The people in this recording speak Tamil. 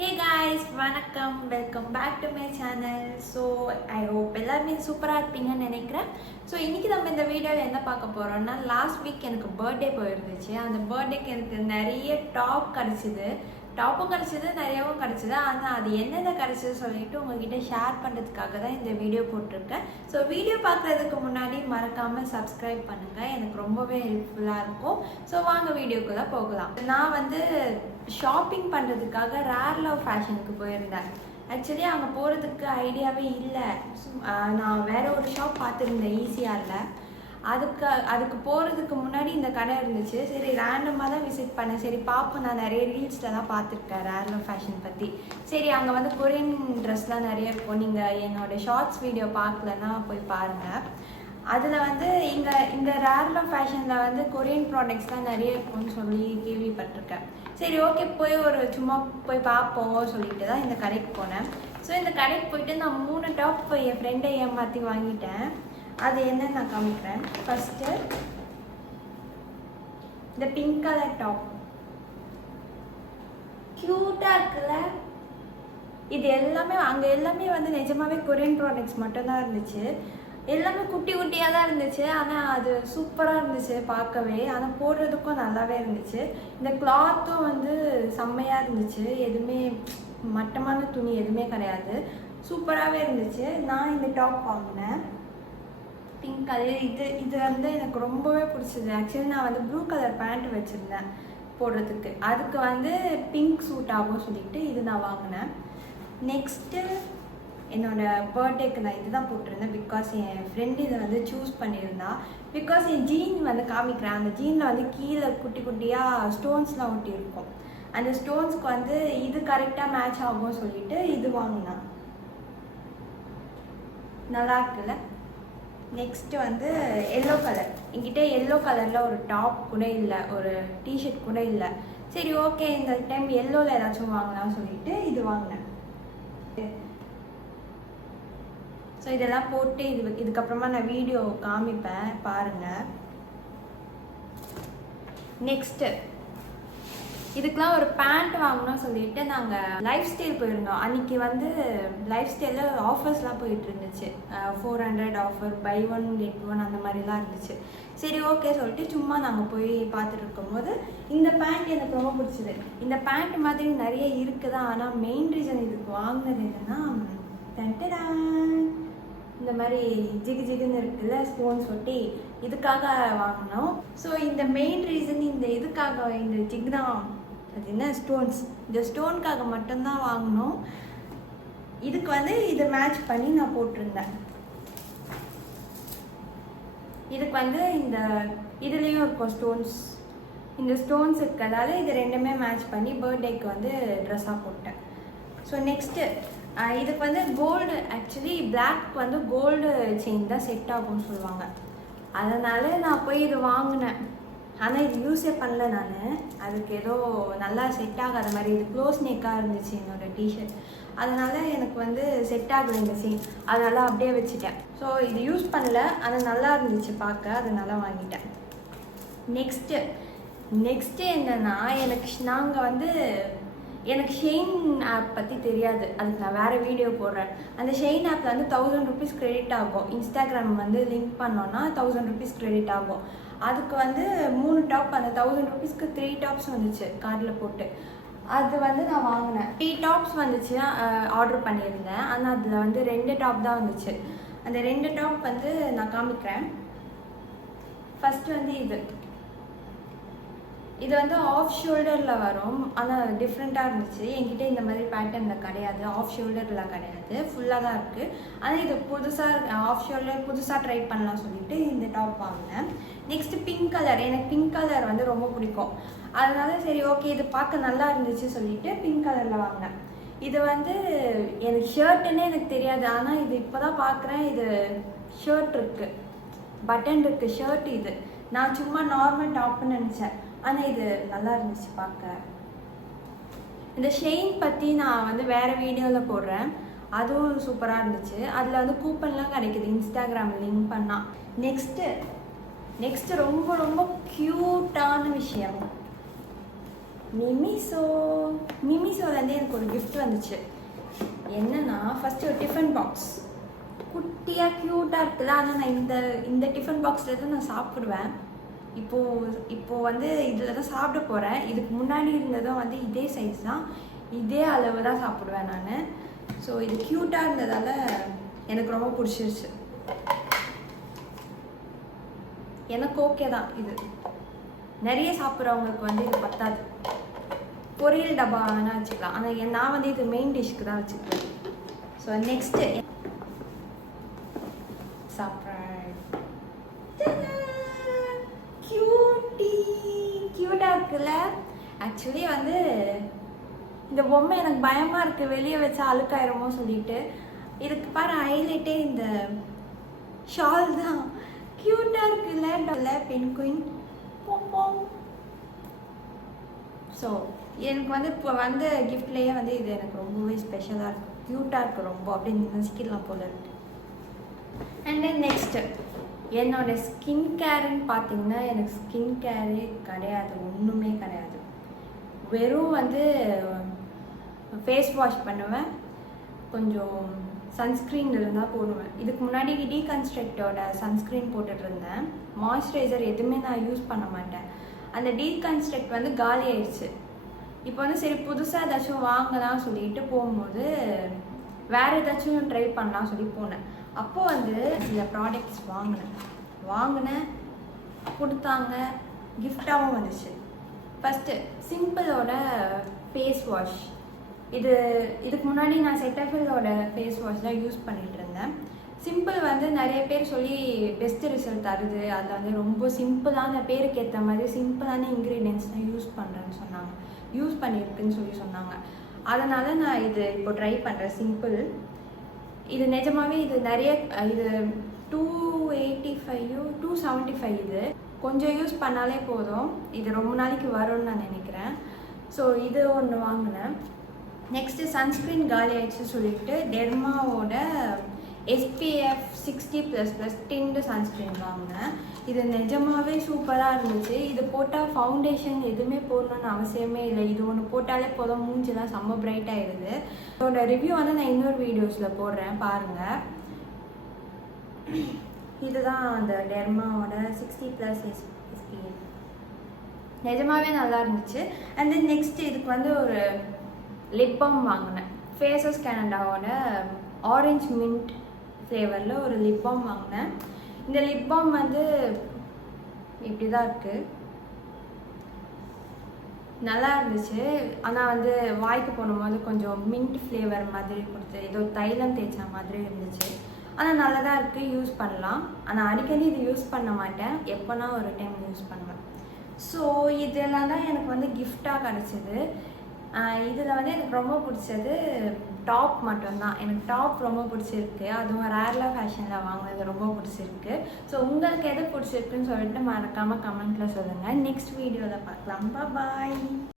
Hey guys, வணக்கம், welcome back to my channel. So I hope எல்லாருமே சூப்பராக இருப்பீங்கன்னு நினைக்கிறேன். ஸோ இன்றைக்கி நம்ம இந்த வீடியோவில் என்ன பார்க்க போகிறோம்னா, லாஸ்ட் வீக் எனக்கு பர்த்டே போயிருந்துச்சு. அந்த பர்த்டேக்கு எனக்கு நிறைய டாப்பும் கிடச்சிது, நிறையாவும் கிடச்சிது. ஆனால் அது என்னென்ன கிடச்சிது சொல்லிட்டு உங்ககிட்ட ஷேர் பண்ணுறதுக்காக தான் இந்த வீடியோ போட்டிருக்கேன். ஸோ வீடியோ பார்க்குறதுக்கு முன்னாடி மறக்காமல் சப்ஸ்கிரைப் பண்ணுங்கள், எனக்கு ரொம்பவே ஹெல்ப்ஃபுல்லாக இருக்கும். ஸோ வாங்க வீடியோக்குள்ளே போகலாம். நான் வந்து ஷாப்பிங் பண்ணுறதுக்காக ரேர் லவ் ஃபேஷனுக்கு போயிருந்தேன். ஆக்சுவலி அங்கே போகிறதுக்கு ஐடியாவே இல்லை. நான் வேறு ஒரு ஷாப் பார்த்துருந்தேன் ஈஸியாரில். அதுக்கு போகிறதுக்கு முன்னாடி இந்த கடை இருந்துச்சு. சரி ரேண்டமாக தான் விசிட் பண்ணேன். சரி பார்ப்போம், நான் நிறைய ரீல்ஸில் தான் பார்த்துருக்கேன் ரேர் லவ் ஃபேஷன் பற்றி. சரி அங்கே வந்து கொரியன் ட்ரெஸ்லாம் நிறைய இருக்கும். நீங்கள் என்னோடய ஷார்ட்ஸ் வீடியோ பார்க்கலன்னா போய் பாருங்கள். அதில் வந்து இந்த ரேர் லவ் ஃபேஷனில் வந்து கொரியன் ப்ராடக்ட்ஸ் தான் நிறைய இருக்கும்னு சொல்லி கேள்விப்பட்டிருக்கேன். சரி ஓகே, சும்மா போய் பார்ப்போம் சொல்லிட்டு தான் இந்த கடைக்கு போனேன். ஸோ இந்த கடைக்கு போயிட்டு நான் 3 டாப் என் ஃப்ரெண்டை ஏமாற்றி வாங்கிட்டேன். அது என்ன நான் காமிக்கிறேன். ஃபஸ்ட்டு இந்த பிங்க் கலர் டாப் க்யூட்டாக இருக்குல்ல. இது அங்கே எல்லாமே வந்து நிஜமாவே கொரியன் ப்ராடக்ட்ஸ் மட்டும்தான் இருந்துச்சு. எல்லாமே குட்டி குட்டியாக தான் இருந்துச்சு. ஆனால் அது சூப்பராக இருந்துச்சு பார்க்கவே. ஆனால் போடுறதுக்கும் நல்லாவே இருந்துச்சு. இந்த கிளாத்தும் வந்து செம்மையாக இருந்துச்சு. எதுவுமே மட்டமான துணி எதுவுமே கிடையாது, சூப்பராகவே இருந்துச்சு. நான் இந்த டாப் வாங்கினேன் பிங்க் கலர். இது வந்து எனக்கு ரொம்பவே பிடிச்சது. ஆக்சுவலி நான் வந்து ப்ளூ கலர் பேண்ட் வச்சுருந்தேன் போடுறதுக்கு. அதுக்கு வந்து பிங்க் சூட் ஆகும் சொல்லிட்டு இது நான் வாங்கினேன். நெக்ஸ்ட்டு என்னோடய பர்த்டேக்கு நான் இதுதான் போட்டிருந்தேன். பிகாஸ் என் ஃப்ரெண்டு இதை வந்து சூஸ் பண்ணியிருந்தா. பிகாஸ் என் ஜீன் வந்து காமிக்கிறேன். அந்த ஜீனில் வந்து கீழே குட்டி குட்டியாக ஸ்டோன்ஸ்லாம் ஒட்டி இருக்கும். அந்த ஸ்டோன்ஸ்க்கு வந்து இது கரெக்டாக மேட்ச் ஆகும் சொல்லிட்டு இது வாங்கினேன். நல்லா இருக்குல்ல. நெக்ஸ்ட்டு வந்து எல்லோ கலர். என்கிட்ட எல்லோ கலரில் ஒரு டாப் கூட இல்லை, ஒரு டிஷர்ட் கூட இல்லை. சரி ஓகே, இந்த டைம் எல்லோவில் ஏதாச்சும் வாங்கலாம்னு சொல்லிட்டு இது வாங்கினேன். ஸோ இதெல்லாம் போட்டு இதுக்கப்புறமா நான் வீடியோ காமிப்பேன், பாருங்கள். நெக்ஸ்ட்டு இதுக்கெலாம் ஒரு பேண்ட் வாங்கணும்னு சொல்லிட்டு நாங்கள் லைஃப் ஸ்டைல் போயிருந்தோம். அன்றைக்கி வந்து லைஃப் ஸ்டைலில் ஆஃபர்ஸ்லாம் போயிட்டு இருந்துச்சு. 400 ஆஃபர், பை 1 get 1 அந்த மாதிரிலாம் இருந்துச்சு. சரி ஓகே சொல்லிட்டு சும்மா நாங்கள் போய் பார்த்துட்டு இருக்கும்போது இந்த பேண்ட் எனக்கு ரொம்ப பிடிச்சிது. இந்த பேண்ட் மாதிரி நிறைய இருக்குதா. ஆனால் மெயின் ரீசன் இதுக்கு வாங்கினது என்னென்னா, இந்த மாதிரி ஜிகுன்னு இருக்குல்ல ஸ்டோன்ஸ் ஒட்டி, இதுக்காக வாங்கினோம். ஸோ இந்த மெயின் ரீசன் இதுக்காக இந்த ஜிக் தான். அது என்ன ஸ்டோன்ஸ், இந்த ஸ்டோனுக்காக மட்டும்தான் வாங்கினோம். இதுக்கு வந்து இதை மேட்ச் பண்ணி நான் போட்டிருந்தேன். இதுக்கு வந்து இதுலேயும் இருக்கும் ஸ்டோன்ஸ். இந்த ஸ்டோன்ஸ் இருக்கிறதால இது ரெண்டுமே மேட்ச் பண்ணி பர்த்டேக்கு வந்து ட்ரெஸ்ஸாக போட்டேன். ஸோ நெக்ஸ்ட்டு இதுக்கு வந்து கோல்டு, ஆக்சுவலி பிளாக் வந்து கோல்டு செயின் தான் செட் ஆகும்னு சொல்லுவாங்க. அதனால் நான் போய் இது வாங்கினேன். ஆனால் இது யூஸே பண்ணல நான். அதுக்கு ஏதோ நல்லா செட் ஆகாத மாதிரி, இது க்ளோஸ் நெக்காக இருந்துச்சு என்னோடய டிஷர்ட். அதனால் எனக்கு வந்து செட் ஆகலை இந்த செயின். அதனால் அப்படியே வச்சுட்டேன். ஸோ இது யூஸ் பண்ணல, ஆனால் நல்லா இருந்துச்சு பார்க்க, அதனால வாங்கிட்டேன். நெக்ஸ்ட்டு என்னென்னா, எனக்கு ஷெயின் ஆப் பற்றி தெரியாது. அதுக்கு நான் வேறு வீடியோ போடுறேன். அந்த ஷெயின் ஆப்பில் வந்து 1000 rupees கிரெடிட் ஆகும். இன்ஸ்டாகிராம் வந்து லிங்க் பண்ணோன்னா 1000 rupees கிரெடிட் ஆகும். அதுக்கு வந்து 3 டாப், அந்த 1000 rupeesக்கு 3 டாப்ஸ் வந்துச்சு கார்டில் போட்டு. அது வந்து நான் வாங்கினேன். 3 டாப்ஸ் வந்துச்சு, ஆர்டர் பண்ணியிருந்தேன். ஆனால் அதில் வந்து 2 டாப் தான் வந்துச்சு. அந்த 2 டாப் வந்து நான் காமிக்கிறேன். ஃபஸ்ட்டு வந்து இது வந்து ஆஃப் ஷோல்டரில் வரும். ஆனால் டிஃப்ரெண்ட்டாக இருந்துச்சு. என்கிட்ட இந்த மாதிரி பேட்டர்னில் கிடையாது, ஆஃப் ஷோல்டரில் கிடையாது, ஃபுல்லாக தான் இருக்குது. ஆனால் இது புதுசாக ஆஃப் ஷோல்டர் புதுசாக ட்ரை பண்ணலாம் சொல்லிட்டு இந்த டாப் வாங்கினேன். Next pink colour. எனக்கு பிங்க் கலர் வந்து ரொம்ப பிடிக்கும். அதனால சரி ஓகே, இது பார்க்க நல்லா இருந்துச்சு சொல்லிட்டு பிங்க் கலரில் வாங்கினேன். இது வந்து எனக்கு ஷர்ட்டுன்னே எனக்கு தெரியாது. ஆனால் இது இப்போ தான் பார்க்குறேன். இது ஷர்ட் இருக்குது, பட்டன் இருக்குது ஷர்ட். இது நான் சும்மா நார்மல் டாப்னு நினச்சேன். ஆனால் இது நல்லா இருந்துச்சு பார்க்க. இந்த ஷெயின் பற்றி நான் வந்து வேறு வீடியோவில் போடுறேன், அதுவும் சூப்பராக இருந்துச்சு. அதில் வந்து கூப்பன்லாம் கிடைக்குது இன்ஸ்டாகிராம் லிங்க் பண்ணால். நெக்ஸ்ட்டு ரொம்ப ரொம்ப க்யூட்டான விஷயம், நிமிஷோலேருந்து எனக்கு ஒரு கிஃப்ட் வந்துச்சு. என்னன்னா ஃபஸ்ட்டு ஒரு டிஃபன் பாக்ஸ் குட்டியாக க்யூட்டாக இருக்குல்ல. ஆனால் நான் இந்த டிஃபன் பாக்ஸில் தான் நான் சாப்பிடுவேன். இப்போது வந்து இதில் தான் சாப்பிட போகிறேன். இதுக்கு முன்னாடி இருந்ததும் வந்து இதே சைஸ் தான், இதே அளவு தான் சாப்பிடுவேன் நான். ஸோ இது க்யூட்டாக இருந்ததால் எனக்கு ரொம்ப பிடிச்சிருச்சு. எனக்கு ஓகே தான். இது நிறைய சாப்பிட்றவங்களுக்கு வந்து இது பத்தாது. பொரியல் டப்பா வேணால் வச்சுக்கலாம். ஆனால் நான் வந்து இது மெயின் டிஷ்க்கு தான் வச்சுக்கிறேன். So next surprise. க்யூட்டாக இருக்குல்ல. ஆக்சுவலி வந்து இந்த பொம்மை எனக்கு பயமாக இருக்குது, வெளியே வச்சா அழுக்காயிரமோ சொல்லிட்டு. இதுக்கு பாரு ஹைலைட்டே இந்த ஷால் தான். க்யூட்டாக இருக்குல்ல பென்குயின். ஸோ எனக்கு வந்து இப்போ வந்து கிஃப்ட்லேயே வந்து இது எனக்கு ரொம்பவே ஸ்பெஷலாக இருக்குது, க்யூட்டாக இருக்குது ரொம்ப. அப்படின்னு நினச்சிக்கலாம் போல இருக்கு. அண்ட் தென் நெக்ஸ்ட்டு என்னோடய ஸ்கின் கேருன்னு பார்த்தீங்கன்னா எனக்கு ஸ்கின் கேரே கிடையாது, ஒன்றுமே கிடையாது. வெறும் வந்து ஃபேஸ் வாஷ் பண்ணுவேன், கொஞ்சம் சன்ஸ்க்ரீன் இருந்தால் போடுவேன். இதுக்கு முன்னாடி டீகன்ஸ்ட்ரக்டோட சன்ஸ்க்ரீன் போட்டுட்டு இருந்தேன். மாய்ஸ்சரைசர் எதுவுமே நான் யூஸ் பண்ண மாட்டேன். அந்த டீகன்ஸ்ட்ரக்ட் வந்து காலி ஆயிடுச்சு. இப்போ வந்து சரி புதுசாக ஏதாச்சும் வாங்கலாம் சொல்லிட்டு போகும்போது வேறு ஏதாச்சும் ட்ரை பண்ணலாம் சொல்லி போனேன். அப்போது வந்து சில ப்ராடக்ட்ஸ் வாங்கினேன் கொடுத்தாங்க, கிஃப்டாகவும் வந்துச்சு. ஃபஸ்ட்டு சிம்பிளோட ஃபேஸ் வாஷ். இதுக்கு முன்னாடி நான் செட்டஃபிலோட ஃபேஸ் வாஷ் தான் யூஸ் பண்ணிகிட்டு இருந்தேன். சிம்பிள் வந்து நிறைய பேர் சொல்லி பெஸ்ட்டு ரிசல்ட் தருது, அதில் வந்து ரொம்ப சிம்பிளான பேருக்கு ஏற்ற மாதிரி சிம்பிளான இன்க்ரீடியன்ஸ் தான் யூஸ் பண்ணியிருக்குன்னு சொல்லி சொன்னாங்க. அதனால் நான் இது இப்போ ட்ரை பண்ணுறேன். சிம்பிள் இது நிஜமாகவே இது நிறைய இது 285 275. இது கொஞ்சம் யூஸ் பண்ணாலே போதும், இது ரொம்ப நாளைக்கு வரும்னு நான் நினைக்கிறேன். ஸோ இது ஒன்று வாங்கினேன். நெக்ஸ்ட்டு சன்ஸ்க்ரீன் காலி ஆயிடுச்சு சொல்லிட்டு டெர்மாவோட SPF 60++ டின்டு சன்ஸ்க்ரீன் வாங்கினேன். இது நிஜமாகவே சூப்பராக இருந்துச்சு. இது போட்டால் ஃபவுண்டேஷன் எதுவுமே போடணுன்னு அவசியமே இல்லை. இது ஒன்று போட்டாலே போதும், மூஞ்சிலாம் செம்ம பிரைட் ஆகிடுது. இதோட ரிவ்யூ வந்து நான் இன்னொரு வீடியோஸில் போடுறேன், பாருங்கள். இதுதான் அந்த டெர்மாவோட 60+ SPF. நிஜமாகவே நல்லா இருந்துச்சு. அண்ட் தென் நெக்ஸ்ட் இதுக்கு வந்து ஒரு லிப் பாம் வாங்கினேன். ஃபேஸஸ் கனடாவோட ஆரஞ்ச் மின்ட் ஃப்ளேவரில் ஒரு லிப் பாம் வாங்கினேன். இந்த லிப் பாம் வந்து இப்படி தான் இருக்குது, நல்லா இருந்துச்சு. ஆனால் வந்து வாய்க்கு போடும்போது கொஞ்சம் மின்ட் ஃப்ளேவர் மாதிரி கொடுத்து ஏதோ தைலம் தேய்ச்ச மாதிரி இருந்துச்சு. ஆனால் நல்லா தான் இருக்குது, யூஸ் பண்ணலாம். ஆனால் அடிக்கடி இது யூஸ் பண்ண மாட்டேன், எப்போனா ஒரு டைம் யூஸ் பண்ணுவேன். ஸோ இதெல்லாம் தான் எனக்கு வந்து கிஃப்டாக கிடச்சிது. இதில் வந்து எனக்கு ரொம்ப பிடிச்சது டாப் மட்டும்தான். எனக்கு டாப் ரொம்ப பிடிச்சிருக்கு, அதுவும் ரேர்லா ஃபேஷனில் வாங்கினது ரொம்ப பிடிச்சிருக்கு. ஸோ உங்களுக்கு எது பிடிச்சிருக்குன்னு சொல்லிட்டு மறக்காமல் கமெண்ட்டில் சொல்லுங்கள். நெக்ஸ்ட் வீடியோவில் பார்க்கலாம். பாய்.